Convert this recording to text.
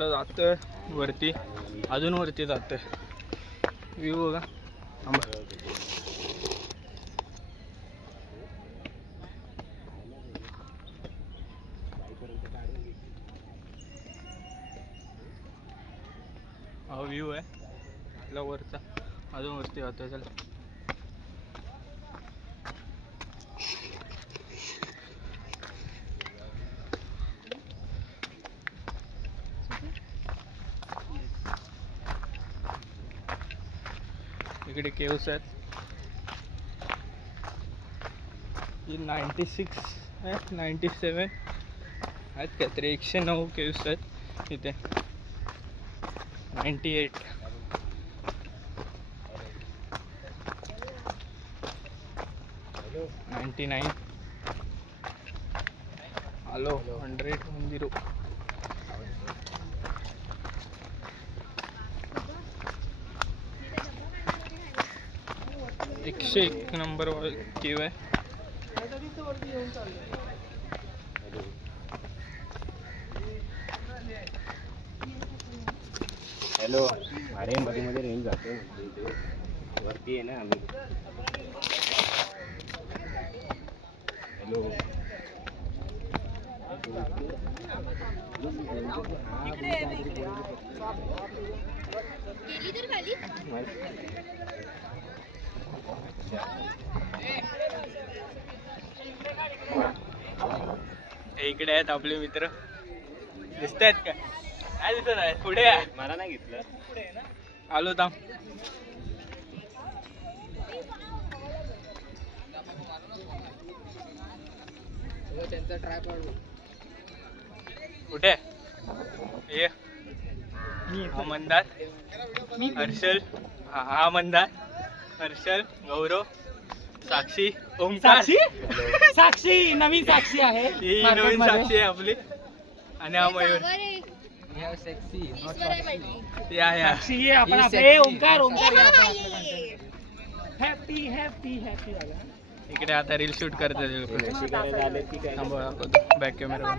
आता जातोय वरती, अजून वरती जातोय. व्ह्यू बघा. हा व्ह्यू आहे आपला वरचा. अजून वरती जातोय. चला इकडे केव्स आहेत. ही 96 आहे, 97 आहेत काहीतरी, 109 केव्स आहेत इथे. 98 99 आलो 100 101 नंबर केव आहे. हॅलो, अरे मध्ये मध्ये रेंज जाते वरती आहे ना आम्ही. हॅलो, इकडे आहेत आपले मित्र. दिसत आहेत का? काय दिसत आहे? पुढे आहे. मला नाही घेतलं. आलो थांब. कुठे ये? हा मंदार, हर्षल, हा मंदार, हर्षल, गौरव, साक्षी, ओमकार. साक्षी नवीन साक्षी आहे. ही नवीन साक्षी आहे आपली. आणि हा मयूर. या साक्षी ये आपण आपले ओमकार. Happy happy happy. इकडे आता रील शूट करतात. Back camera.